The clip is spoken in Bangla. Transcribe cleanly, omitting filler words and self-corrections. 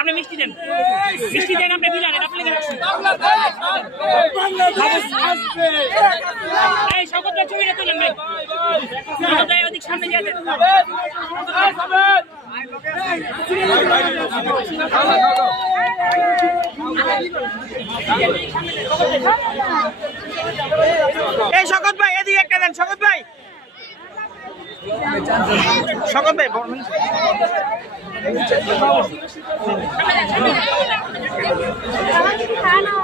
আপনি মিষ্টি দেন আপনি বিলান এটা প্লেগে রাখছেন এই শকত ভাই ছবিটা তুলেন ভাই শকত ভাই ওদিক সামনে দিয়ে দেন এই শকত ভাই এদিকে একটা দেন শকত ভাই খানা